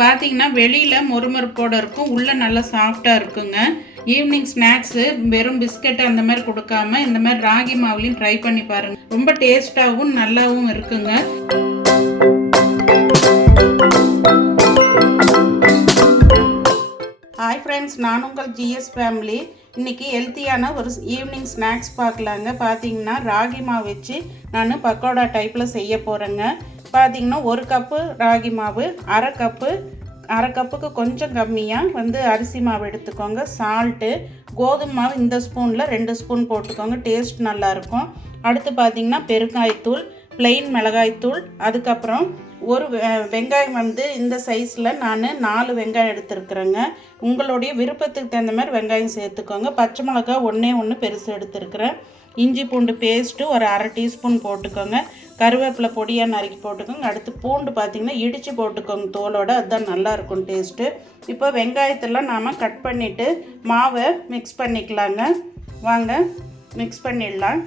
பார்த்தீங்கன்னா வெளியில் மொறுமொறுப்போடு இருக்கும், உள்ளே நல்லா சாஃப்டாக இருக்குங்க. ஈவினிங் ஸ்நாக்ஸு வெறும் பிஸ்கெட் அந்த மாதிரி கொடுக்காம இந்த மாதிரி ராகி மாவுலையும் ட்ரை பண்ணி பாருங்கள். ரொம்ப டேஸ்ட்டாகவும் நல்லாவும் இருக்குங்க. ஹாய் ஃப்ரெண்ட்ஸ், நான் உங்கள் ஜிஎஸ் ஃபேமிலி. இன்றைக்கி ஹெல்த்தியான ஒரு ஈவினிங் ஸ்நாக்ஸ் பார்க்கலாங்க. பார்த்தீங்கன்னா ராகி மாவு வச்சு நான் பக்கோடா டைப்பில் செய்ய போகிறேங்க. பார்த்தீங்கன்னா 1 கப்பு ராகி மாவு, அரை கப்புக்கு கொஞ்சம் கம்மியாக அரிசி மாவு எடுத்துக்கோங்க. சால்ட்டு, கோதுமை மாவு இந்த ஸ்பூனில் 2 ஸ்பூன் போட்டுக்கோங்க, டேஸ்ட் நல்லாயிருக்கும். அடுத்து பார்த்திங்கன்னா பெருங்காயத்தூள், ப்ளெயின் மிளகாய்த்தூள், அதுக்கப்புறம் ஒரு வெங்காயம் இந்த சைஸில் நான் 4 வெங்காயம் எடுத்துருக்குறேங்க. உங்களுடைய விருப்பத்துக்கு தகுந்த மாதிரி வெங்காயம் சேர்த்துக்கோங்க. பச்சை மிளகா 1 பெருசு எடுத்துருக்குறேன். இஞ்சி பூண்டு பேஸ்ட்டு ஒரு அரை டீஸ்பூன் போட்டுக்கோங்க. கருவேப்பிலை பொடியாக நறுக்கி போட்டுக்கோங்க. அடுத்து பூண்டு பார்த்திங்கன்னா இடித்து போட்டுக்கோங்க தோலோடு, அதுதான் நல்லாயிருக்கும் டேஸ்ட்டு. இப்போ வெங்காயத்தெல்லாம் நாம் கட் பண்ணிவிட்டு மாவை மிக்ஸ் பண்ணிக்கலாங்க. வாங்க மிக்ஸ் பண்ணிடலாம்.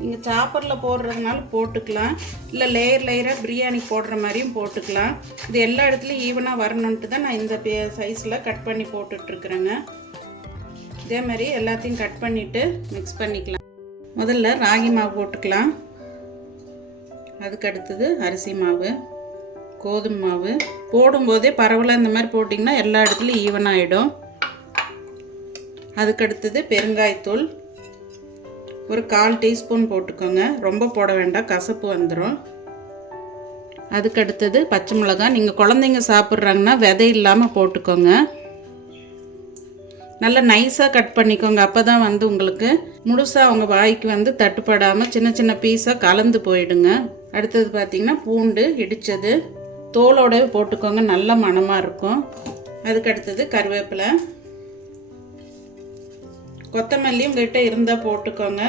நீங்கள் சாப்பரில் போடுறதுனால போட்டுக்கலாம், இல்லை லேயராக பிரியாணி போடுற மாதிரியும் போட்டுக்கலாம். இது எல்லா இடத்துலையும் ஈவனாக வரணுன்ட்டு தான் நான் இந்த சைஸில் கட் பண்ணி போட்டுட்ருக்குறேங்க. இதே மாதிரி எல்லாத்தையும் கட் பண்ணிவிட்டு மிக்ஸ் பண்ணிக்கலாம். முதல்ல ராகி மாவு போட்டுக்கலாம். அதுக்கு அடுத்தது அரிசி மாவு, கோதுமை மாவு. போடும்போதே பரவலாக இந்த மாதிரி போட்டிங்கன்னா எல்லா இடத்துலையும் ஈவனாகிடும். அதுக்கு அடுத்தது பெருங்காயத்தூள் ஒரு 1/4 டீஸ்பூன் போட்டுக்கோங்க. ரொம்ப போட வேண்டாம், கசப்பு வந்துடும். அதுக்கு அடுத்தது பச்சை மிளகாய். நீங்கள் குழந்தைங்க சாப்பிட்றாங்கன்னா விதை இல்லாமல் போட்டுக்கோங்க. நல்லா நைஸாக கட் பண்ணிக்கோங்க. அப்போ தான் உங்களுக்கு முழுசாக அவங்க வாய்க்கு தட்டுப்படாமல் சின்ன சின்ன பீஸாக கலந்து போயிடுங்க. அடுத்தது பார்த்திங்கன்னா பூண்டு இடித்தது தோலோடவே போட்டுக்கோங்க, நல்ல மணமாக இருக்கும். அதுக்கு அடுத்தது கருவேப்பிலை, கொத்தமல்லியும் கிட்ட இருந்தால் போட்டுக்கோங்க.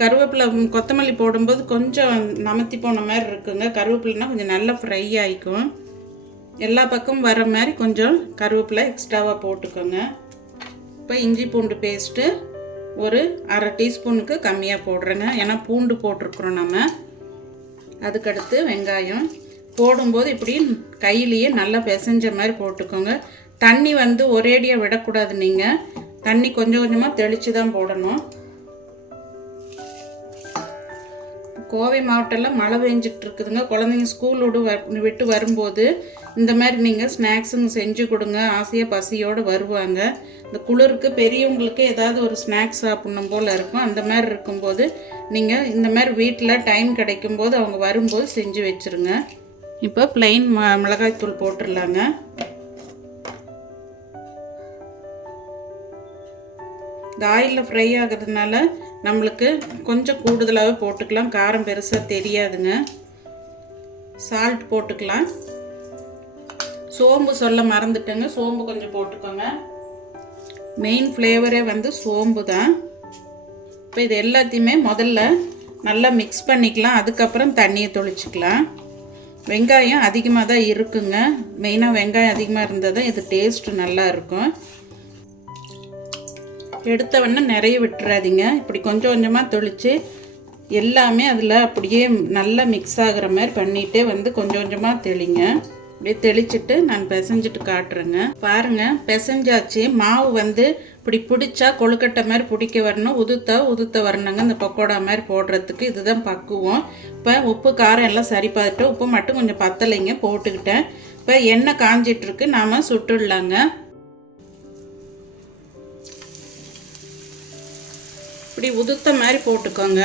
கருவேப்பிலை கொத்தமல்லி போடும்போது கொஞ்சம் நமத்தி போன மாதிரி இருக்குங்க. கருவேப்பிலைனா கொஞ்சம் நல்லா ஃப்ரை ஆகிக்கும். எல்லா பக்கமும் வர மாதிரி கொஞ்சம் கருவேப்பிலை எக்ஸ்ட்ராவாக போட்டுக்கோங்க. இப்போ இஞ்சி பூண்டு பேஸ்ட்டு ஒரு அரை டீஸ்பூனுக்கு கம்மியாக போடுறேங்க, ஏன்னா பூண்டு போட்டிருக்குறோம் நம்ம. அதுக்கடுத்து வெங்காயம் போடும்போது இப்படி கையிலேயே நல்லா பிசைஞ்ச மாதிரி போட்டுக்கோங்க. தண்ணி ஒரேடியாக விடக்கூடாது, நீங்கள் தண்ணி கொஞ்சம் கொஞ்சமாக தெளித்து தான் போடணும். கோவை மாவட்டத்தில் மழை பெஞ்சிட்டு இருக்குதுங்க. குழந்தைங்க ஸ்கூல் விட்டு வரும்போது இந்த மாதிரி நீங்கள் ஸ்நாக்ஸுங்க செஞ்சு கொடுங்க, ஆசையாக பசியோடு வருவாங்க. இந்த குளிருக்கு பெரியவங்களுக்கு ஏதாவது ஒரு ஸ்நாக்ஸ் சாப்பிட்ணும் போல் இருக்கும். அந்த மாதிரி இருக்கும்போது நீங்கள் இந்த மாதிரி வீட்டில் டைம் கிடைக்கும்போது அவங்க வரும்போது செஞ்சு வச்சுருங்க. இப்போ ப்ளெயின் மிளகாய்த்தூள் போட்டுடலாங்க. இந்த ஆயிலில் ஃப்ரை ஆகிறதுனால நம்மளுக்கு கொஞ்சம் கூடுதலாகவே போட்டுக்கலாம், காரம் பெருசாக தெரியாதுங்க. சால்ட் போட்டுக்கலாம். சோம்பு சொல்ல மறந்துட்டேங்க, சோம்பு கொஞ்சம் போட்டுக்கோங்க. மெயின் ஃப்ளேவரே சோம்பு தான். இப்போ இது எல்லாத்தையுமே முதல்ல நல்லா மிக்ஸ் பண்ணிக்கலாம். அதுக்கப்புறம் தண்ணியை தொளிச்சிக்கலாம். வெங்காயம் அதிகமாக தான் இருக்குங்க. மெயினாக வெங்காயம் அதிகமாக இருந்தால் தான் இது டேஸ்ட்டு நல்லா இருக்கும். எடுத்தவொடனே நிறைய விட்டுறாதீங்க. இப்படி கொஞ்சம் கொஞ்சமாக தொளித்து எல்லாமே அதில் அப்படியே நல்லா மிக்ஸ் ஆகிற மாதிரி பண்ணிகிட்டே கொஞ்சம் கொஞ்சமாக தெளிங்க. அப்படியே தெளிச்சுட்டு நான் பிசைஞ்சிட்டு காட்டுறேங்க. பாருங்கள், பிசைஞ்சாச்சு. மாவு இப்படி பிடிச்சா கொழுக்கட்டை மாதிரி பிடிக்க வரணும், உதுத்த வரணுங்க. இந்த பக்கோடா மாதிரி போடுறதுக்கு இதுதான் பக்குவம். இப்போ உப்பு காரம் எல்லாம் சரி பார்த்துட்டு, உப்பு மட்டும் கொஞ்சம் பத்தலைங்க போட்டுக்கிட்டேன். இப்போ எண்ணெய் காஞ்சிட்ருக்கு, நாம் சுட்டுடலாங்க. இப்படி உதுத்த மாதிரி போட்டுக்கோங்க.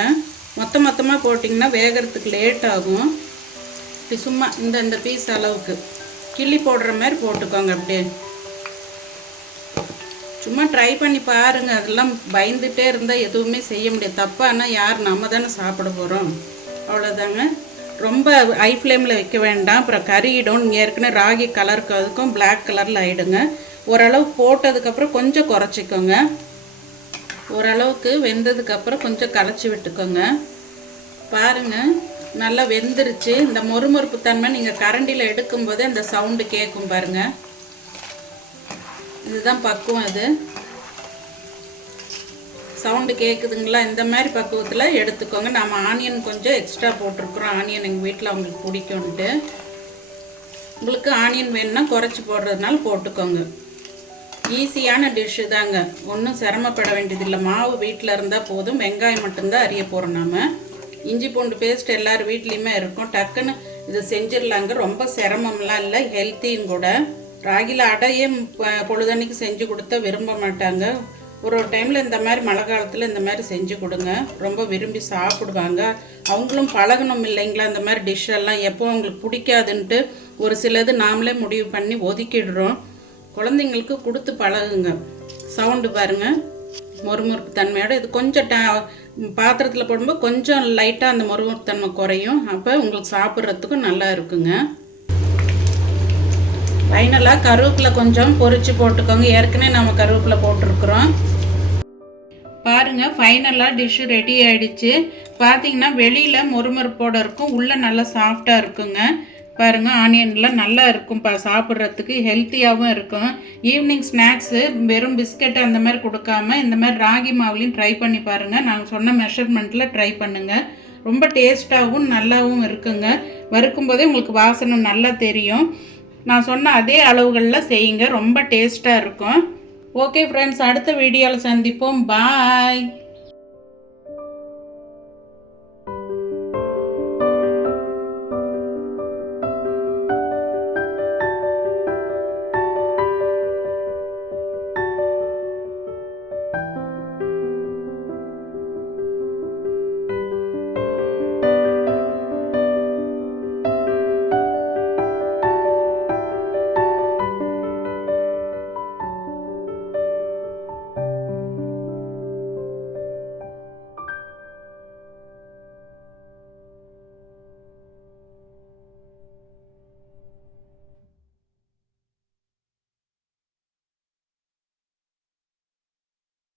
மொத்தமாக போட்டிங்கன்னா வேகிறதுக்கு லேட் ஆகும். இப்படி சும்மா இந்த பீஸ் அளவுக்கு கிள்ளி போடுற மாதிரி போட்டுக்கோங்க. அப்படியே சும்மா ட்ரை பண்ணி பாருங்கள். அதெல்லாம் பயந்துகிட்டே இருந்தால் எதுவுமே செய்ய முடியாது. தப்பானா யார், நம்ம தானே சாப்பிட போகிறோம், அவ்வளோதாங்க. ரொம்ப ஹை ஃப்ளேமில் வைக்க வேண்டாம், அப்புறம் கறியிடும். ஏற்கனவே ராகி கலருக்கு அதுக்கும் பிளாக் கலரில் ஆகிடுங்க. ஓரளவு போட்டதுக்கப்புறம் கொஞ்சம் குறைச்சிக்கோங்க. ஓரளவுக்கு வெந்ததுக்கப்புறம் கொஞ்சம் களைச்சி விட்டுக்கோங்க. பாருங்கள், நல்லா வெந்துருச்சு. இந்த மொறுமொறுப்பு தன்மை நீங்கள் கரண்டியில் எடுக்கும்போதே அந்த சவுண்டு கேட்கும் பாருங்கள். இதுதான் பக்குவம். இது சவுண்டு கேட்குதுங்களா? இந்த மாதிரி பக்குவத்தில் எடுத்துக்கோங்க. நம்ம ஆனியன் கொஞ்சம் எக்ஸ்ட்ரா போட்டிருக்குறோம். ஆனியன் எங்கள் வீட்டில் அவங்களுக்கு பிடிக்கும்ன்ட்டு. உங்களுக்கு ஆனியன் வேணுன்னா குறைச்சி போடுறதுனால போட்டுக்கோங்க. ஈஸியான டிஷ்ஷு தாங்க, ஒன்றும் சிரமப்பட வேண்டியதில்லை. மாவு வீட்டில் இருந்தால் போதும். வெங்காயம் மட்டும்தான் அறிய போகிறோம். நாம் இஞ்சி பூண்டு பேஸ்ட் எல்லார் வீட்லேயுமே இருக்கும். டக்குன்னு இது செஞ்சிடலாங்க. ரொம்ப சிரமம்லாம் இல்லை, ஹெல்த்தியும் கூட. ராகியில் அடையே பொழுதன்னைக்கு செஞ்சு கொடுத்தா விரும்ப மாட்டாங்க. ஒரு டைமில் இந்த மாதிரி மழை காலத்தில் இந்த மாதிரி செஞ்சு கொடுங்க, ரொம்ப விரும்பி சாப்பிடுவாங்க. அவங்களும் பழகணும் இல்லைங்களா? இந்த மாதிரி டிஷ்ஷெல்லாம் எப்போ அவங்களுக்கு பிடிக்காதுன்ட்டு ஒரு சிலது நாமளே முடிவு பண்ணி ஒதுக்கிடுறோம். குழந்தைங்களுக்கு கொடுத்து பழகுங்க. சவுண்டு பாருங்கள், மொறுமொறுப்பு தன்மையோட. இது கொஞ்சம் பாத்திரத்தில் போடும்போது கொஞ்சம் லைட்டாக அந்த மொறுமொறுப்பு தன்மை குறையும். அப்போ உங்களுக்கு சாப்பிட்றதுக்கும் நல்லா இருக்குங்க. ஃபைனலாக கருவேப்பிலை கொஞ்சம் பொரித்து போட்டுக்கோங்க. ஏற்கனவே நம்ம கருவேப்பிலை போட்டிருக்குறோம். பாருங்கள், ஃபைனலாக டிஷ்ஷு ரெடி ஆகிடுச்சு. பார்த்தீங்கன்னா வெளியில் மொறுமொறுப்போடு இருக்கும், உள்ளே நல்லா சாஃப்டாக இருக்குங்க. பாருங்கள், ஆனியன்லாம் நல்லா இருக்கும். சாப்பிட்றதுக்கு ஹெல்த்தியாகவும் இருக்கும். ஈவினிங் ஸ்நாக்ஸு வெறும் பிஸ்கெட் அந்த மாதிரி கொடுக்காம இந்த மாதிரி ராகி மாவுலையும் ட்ரை பண்ணி பாருங்கள். நான் சொன்ன மெஷர்மெண்ட்டில் ட்ரை பண்ணுங்கள். ரொம்ப டேஸ்ட்டாகவும் நல்லாவும் இருக்குங்க. வறுக்கும் போதே உங்களுக்கு வாசனை நல்லா தெரியும். நான் சொன்ன அதே அளவுகளில் செய்யுங்க, ரொம்ப டேஸ்ட்டாக இருக்கும். ஓகே ஃப்ரெண்ட்ஸ், அடுத்த வீடியோவில் சந்திப்போம். பாய்.